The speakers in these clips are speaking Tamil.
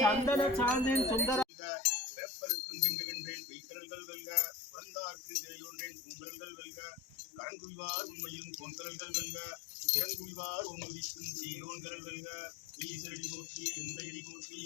சந்தன சாந்தின் சுந்தர வெப்பருக்கும் திங்குகின்றேன் பெய்கடல்கள் வெல்க பிறந்தார்க்கு திரையொன்றேன் பூங்கடல்கள் வெல்க கரங்குவிவார் உண்மையும் பொன்கடல்கள் வெல்க இறங்குவிவார் உண்மதிக்கும் சீரோன்கடல் வெல்க ஈசரடி போற்றி எந்தையடி போற்றி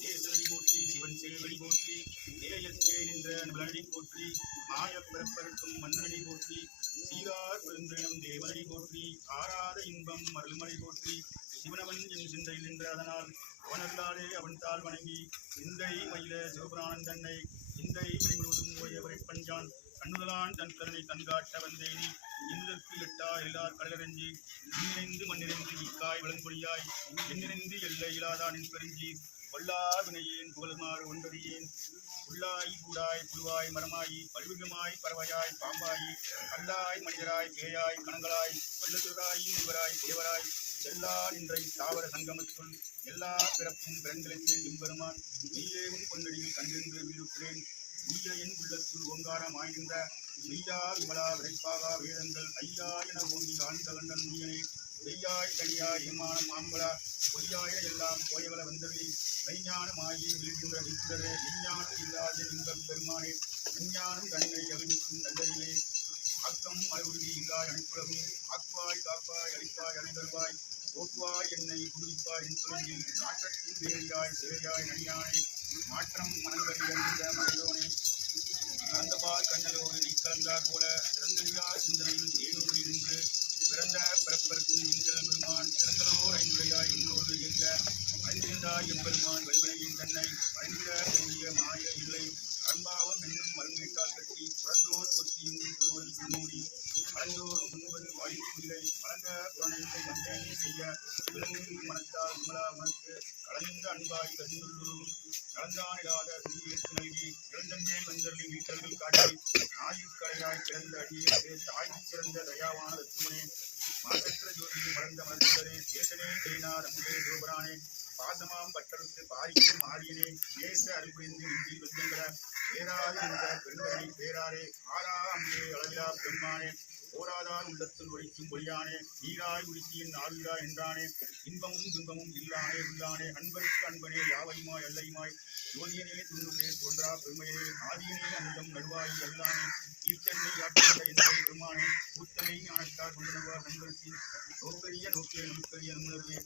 தேசரடி போற்றி சிவன் சேவடி போற்றி தேயத்தே நின்ற நலனடி போற்றி மாய பிறப்பருக்கும் மன்னனடி போற்றி சீரார் பெருந்தேனும் தேவனடி போற்றி ஆறாத இன்பம் மருள்மலை போற்றி சிவனவன் என் சிந்தையில் நின்ற அதனால் அவனல்லாதே அவன் தாள் வணங்கி இந்தை மயில சிவபுராணன் தன்னை இந்தை மணிமுழுவதும் ஓயவரை பஞ்சான் கண்ணுதலான் தன் கருணை கண்காட்ட வந்தேனி இன்னதற்கு எட்டா எல்லார் கடலறிஞ்சி இன்னிறைந்து மண்ணிறைந்து இக்காய் விளங்கொழியாய் எண்ணிறைந்து எல்லை இல்லாதானின் பெருஞ்சி கொல்லா வினையேன் புகழுமாறு ஒன்பதியேன் உள்ளாய் கூடாய் புழுவாய் மரமாயி பல்விகமாய் பறவையாய் பாம்பாயி கல்லாய் மனிதராய் பேயாய் கணங்களாய் வல்லசுராய் முனிவராய் தேவராய் எல்லா நின்றை தாவர சங்கமத்துள் எல்லா பிறப்பும் பிறந்தளித்தேன் எம்பெருமான் நீயே உன் பொன்னடியில் கண்டிருந்து வீடுகிறேன் நீய என் உள்ளத்துள் ஓங்காரம் ஆய்கின்ற மெய்யா விமலா விரைப்பாகா வேதங்கள் ஐயா என ஓங்கி ஆழ்ந்த கண்டன் முனியனே வெய்யாய் கனியாய் ஏமானம் மாம்பலா பொய்யாய எல்லாம் போயவள வந்தவழி மெய்ஞானமாகி விழுகின்ற வித்தரே விஞ்ஞானம் இல்லாத இன்பம் பெருமானே விஞ்ஞானம் தன்னை அகழிக்கும் நல்லறிவே ஆக்கம் அழுகுடி இல்லாய் அனைத்துலகும் ஆக்குவாய் காப்பாய் அழிப்பாய் அணைதருவாய் போக்குவாய் என்னை குடிப்பாய் என் துறையில் நாட்டத்தின் வேலியாய் சேரியாய் நடியானே மாற்றம் மனங்கறி அறிந்த மனிதோனே கலந்தபால் கண்ணலோடு நீ கலந்தார் போல சிறந்தவிழா சிந்தனையில் ஏனோடு இருந்து பிறந்த பிறப்பருக்கும் எங்கள் பெருமான் சிறந்தலோர் ஐந்துடையாய் இன்னோடு எங்க அறிந்திருந்தாய் எம்பெருமான் வல்வனையின் தன்னை அறிந்திட கூடிய மாய இல்லை அன்பாவம் என்னும் மருங்கேட்டால் கட்டி புறந்தோர் ஒத்தியும் மூடி அழந்தோறும் முன்பது வாய்ப்புகளை வழங்க புறநிலை வந்தேனே செய்ய விலங்கு மனத்தால் விமலா உனக்கு கலந்த அன்பாய் கருந்துள்ளூரும் கலந்தானிடாத துணியேற்று நல்கி இளந்தன்மேல் வந்தள்ளி வீட்டர்கள் காட்டி ஆயுக்கரையாய் பிறந்த அடியே தாய்க்கு சிறந்த தயாவான ரத்துமனே மாசற்ற ஜோதியை மறந்த மருத்துவரே சேசனே தேனார் அம்பே சிவபுரானே பாசமாம் பட்டருக்கு பாரிக்கும் ஆரியனே தேச அறிவுறிந்து இந்தில் வெந்தங்கிற பேராது என்ற பெருந்தனை பேராரே ஆறா அம்பே அளவிலா பெருமானே போராதார் உள்ளத்தில் ஒழிக்கும் பொழியானே நீராய் உடுக்கியின் ஆவிரா என்றானே இன்பமும் துன்பமும் இல்லானே உள்ளானே அன்பருக்கு அன்பனே யாவையுமாய் அல்லையுமாய் ஜோதியனே துன்பே தோன்றா பெருமையனே ஆதியனே அந்தம் நடுவாய் அல்லானே ஈர்த்தன்னை யாற்றுள்ள எந்த பெருமானே கூத்தனை ஞானத்தார் கொண்டனவார் நண்பருக்கு நோக்கரிய நோக்கிய நமக்கரிய நுணர்வே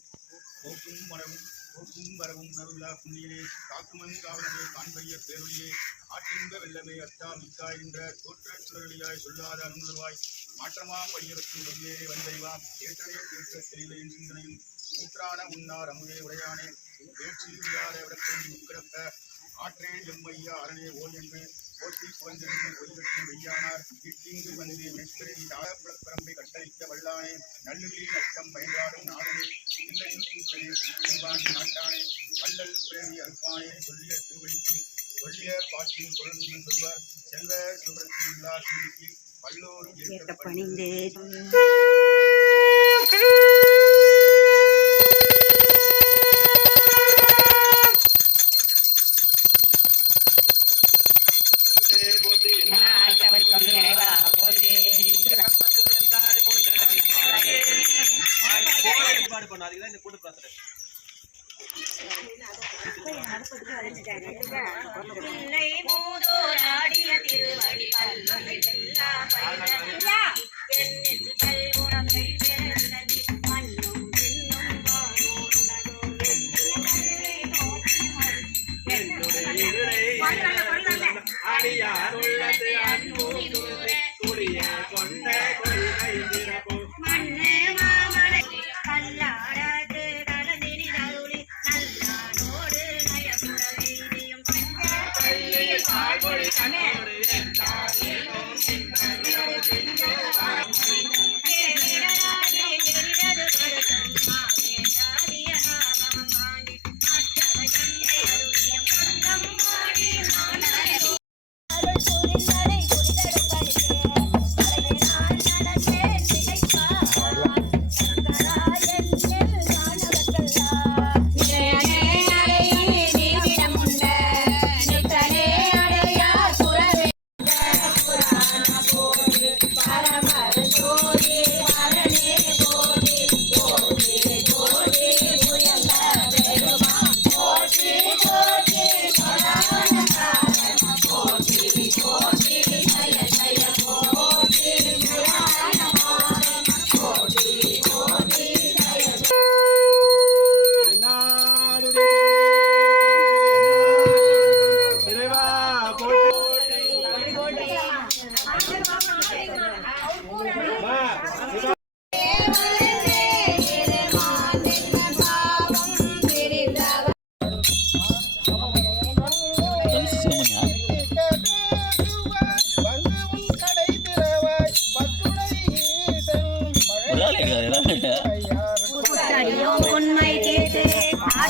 போக்கும் வரவும் உணர்வுள்ளா புண்ணியனே காக்குமன் காவலனே காண்பரிய பேரொழியே ஆற்றின்ப வெள்ளமே அத்தா மிக்காய் என்ற தோற்ற சுழலியாய் சொல்லாத அருணர்வாய் மாற்றமாம் வடிவத்தின் வெவ்வேறு வந்தைவாம் ஏற்றனே தீர்க்க தெளிவையின் சிந்தனையும் ஊற்றான உன்னார் அமுதே உடையானே வேற்றில் இல்லாத விடத்தில் முக்கிடப்ப ஆற்றே எம்மையா அரணே ஓல் என்று போற்றி புகழ்ந்திருந்து ஒளிவற்றும் வெய்யானார் வீட்டிங்கு வந்து மேற்கரையில் தாழப்பரம்பை கட்டளிக்க வல்லானே நல்லுரில் நட்டம் பயன்றாடும் நாடனே இல்லையில் கூட்டனே கும்பாண்டி நாட்டானே வள்ளல் பிறவி அல்பானே சொல்லிய திருவடிக்கு சொல்லிய பாட்டின் குழந்தையும் சொல்வர் செல்வ சிவரத்தில் உள்ளார் சிந்திக்கு பல்லோரும் ஏற்கப்பணிந்தே Amen.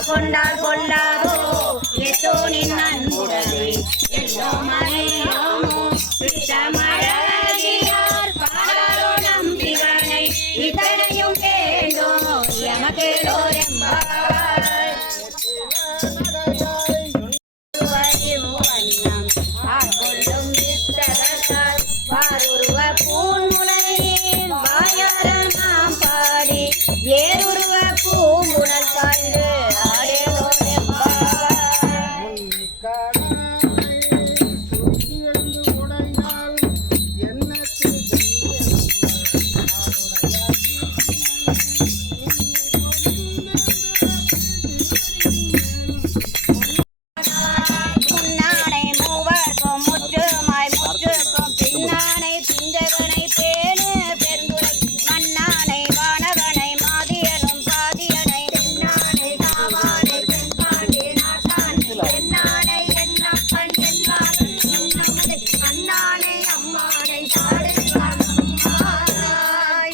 கொண்டால் கொள்ளாதோ எத்தோனின் அன்புடனே எல்லோ மறையோமோ சித்தமழகியார் பாடலோ நம்பிவனை இத்தனையும் கேண்டோ எமக்கேளோ எம்பாய் வண்ணம் ஆட்கொள்ளும் வித்தகத்தால் வாருருவ பூன்முலையில் வாயார நாம் பாடி ஏருருவ பூங்குழல் பாய்ந்து ஆடேலோ எம்பாய் முன்னானை மூவர்க்கும் முற்றுமாய் முற்றுக்கும் பின்னானை பிஞ்சகனை பேணு பெருந்துரை மன்னானை வானவனை மாதியலும் பாதியனை தென்னானை காவானை தென்பாண்டி நாட்டானை தென்னானை என்னப்பன் என்பானை என்னமதை அண்ணானை அம்மானை தாடுவாய்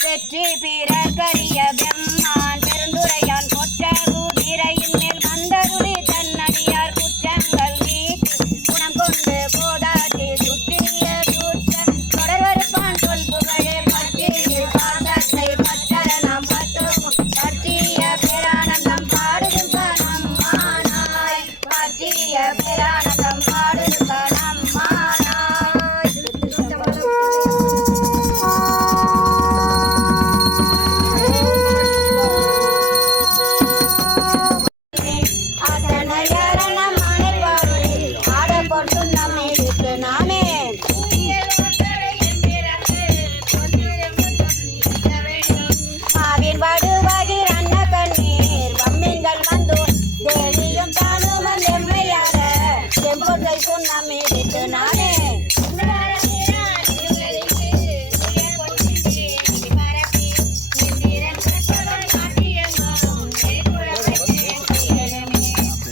வெற்றி பிறகரிய பெம்மான் பெருந்துரையான் கொற்ற குதிரையின் மேல் வந்தருளி தன்னடியார் குற்றங்கள் நீக்கி குணம் கொண்டு போதாட்டி சுற்றிய கூற்ற தொடர்வருப்பான் சொல் புகழே பற்றிய பாதத்தை பற்றர நாம் பற்றுவோம் பற்றிய பேரானந்தம் பாடுதும் நம்மானாய் பற்றிய பேரானந்தம் பாடுதும்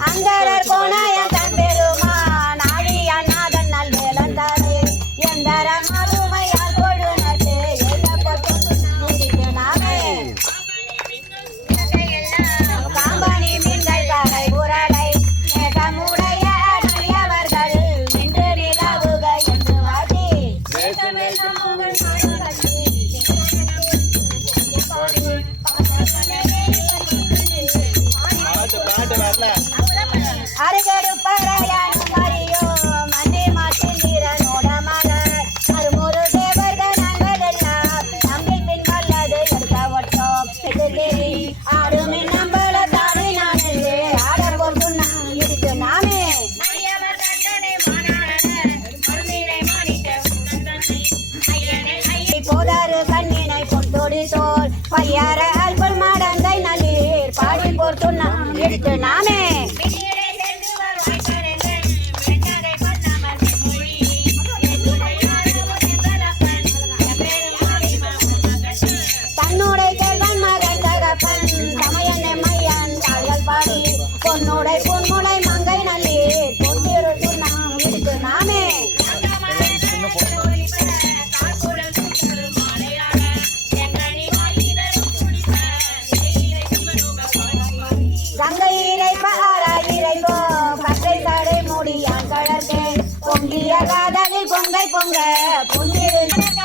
அந்தரர் கோணாயன் தம்பெருமான் ஆழியான் நாதன் நல் வேலந்தாரே எந்தர மறுமையால் கொழுநட்டு எழுதப்பட்டு நாமே காம்பனி மீன்கள் கரை உரடை மேகமுடைய அடியவர்கள் நின்று நிலவுக என்று வாதி அருகடு பறையானும் அறியோ மன்னி மாற்றிந்திரனோட மலர் அருமுரு தேவர்கள் நாங்களெல்லாம் நம்பில் பின் வல்லது எடுக்க ஒட்டோம் எதிர்கேரி ஆடுமின் நம்பள தானே நானே ஆட போட்டு நாம் இருக்கு நாமே போதாறு கண்ணினை பொன்தோடி தோல் பையார அல்பல் மாடந்தை நல்லீர் பாடி போட்டு நாம் இருக்கு நாமே தன்னுடைய செல்வன் மகன் தகப்பன் சமயனை மையன் தாழ்கள் பாடி பொன்னுடை பொன்முளை மங்கை நல்லீர் பொன்னிரு நாம் இருக்கு நாமே கங்கையிரை பாராயிரைக்கோ கற்றை கடை மூடியான் கழற்கே பொங்கிய காதலில் பொங்கை பொங்க பொன்னிரு தேவ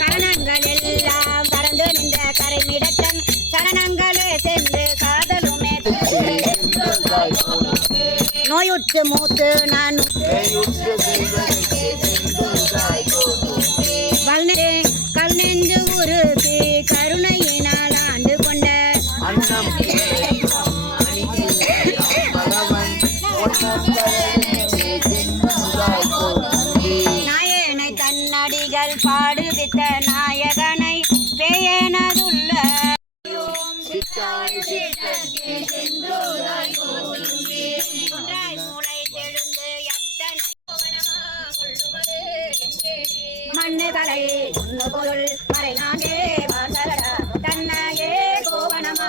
கரணங்கள் எல்லாம் கடந்து நின்ற கரை மிடத்தன் சரணங்களே சென்று காதலுமே நோயுற்று மூத்து நான் கல் நெஞ்சு உருத்தி கருணையினால் ஆண்டு கொண்ட நாயனை தன்னடிகள் பாடுவித்த நாயகனை பேயனதுள்ள மூளை தெழுந்து மண்ணு தலை பொருள் மறை நாங்கே வாசரட தன்னையே கோவனமா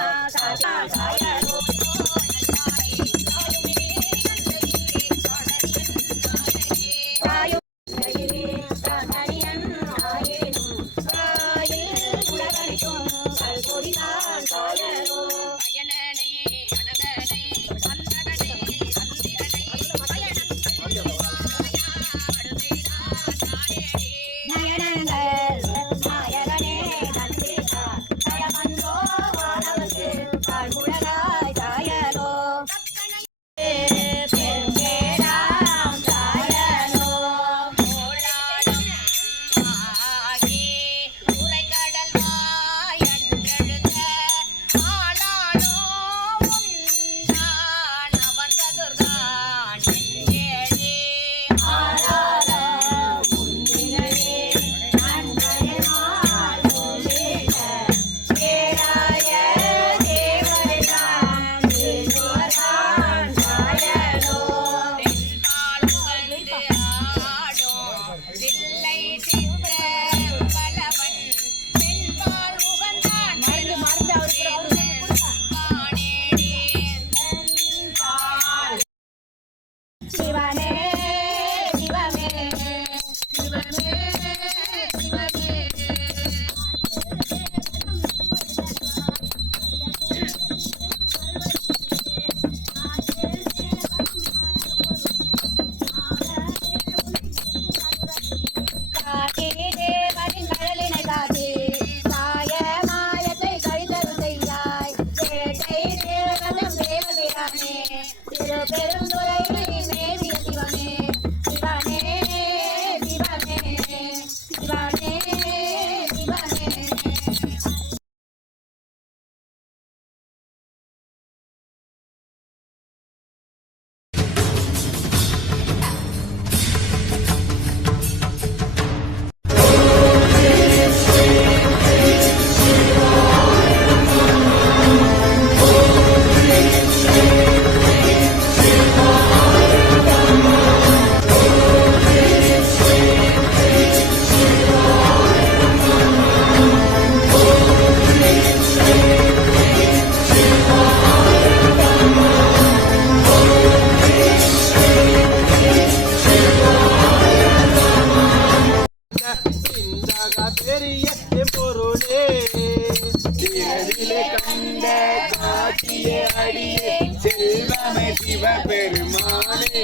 சிவபெருமானே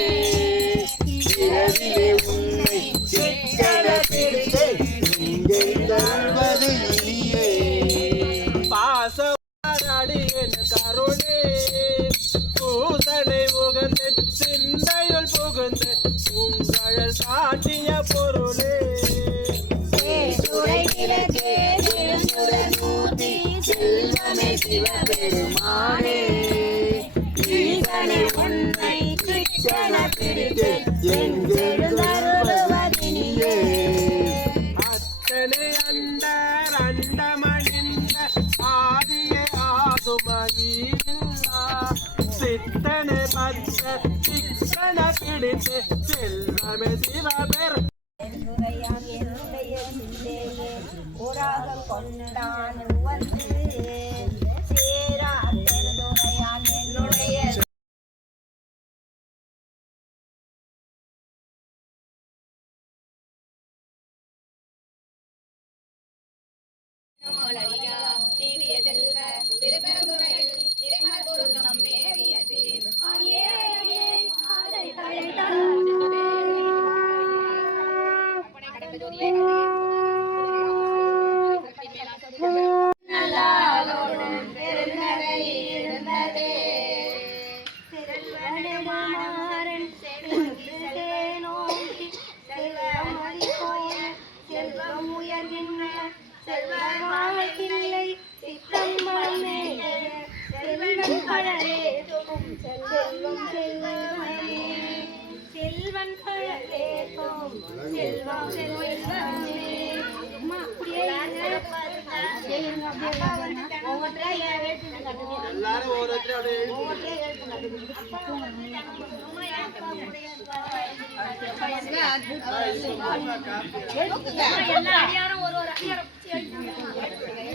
இரவிலே உன்னை சிக்கன பிடித்தே இங்கே தருவது இனியே பாசவாடியன் கருணே பூசனை புகழ்ந்து சிந்தையுள் புகுந்து உங்கள் சாட்டிய பொருளே செல்வமே சிவபெருமானே ஈசனை உன்னை சிக்கன பிடித்து எங்கெழுந்தருளுவதினியே அத்தனை அந்த அண்டமணிந்த ஆதியே ஆகுமதியில்லா சித்தனை பச்ச சிக்கன பிடித்து செல்வமே சிவபெரு என்னுடைய சிந்தையே ஓராக கொண்டான் வந்து செல்வம் செல்வமே செல்வன் கழலேக்கும் செல்வம் செல்வமே அம்மா அப்படியே ஒவ்வொருத்தரா எழுத்து கட்டுங்க எல்லாரும் ஒவ்வொருத்தரும் அப்படியே எழுதி ஒவ்வொருத்தரா எழுத்து கட்டுங்க எல்லா அடியாரும் ஒரு அடியாரம்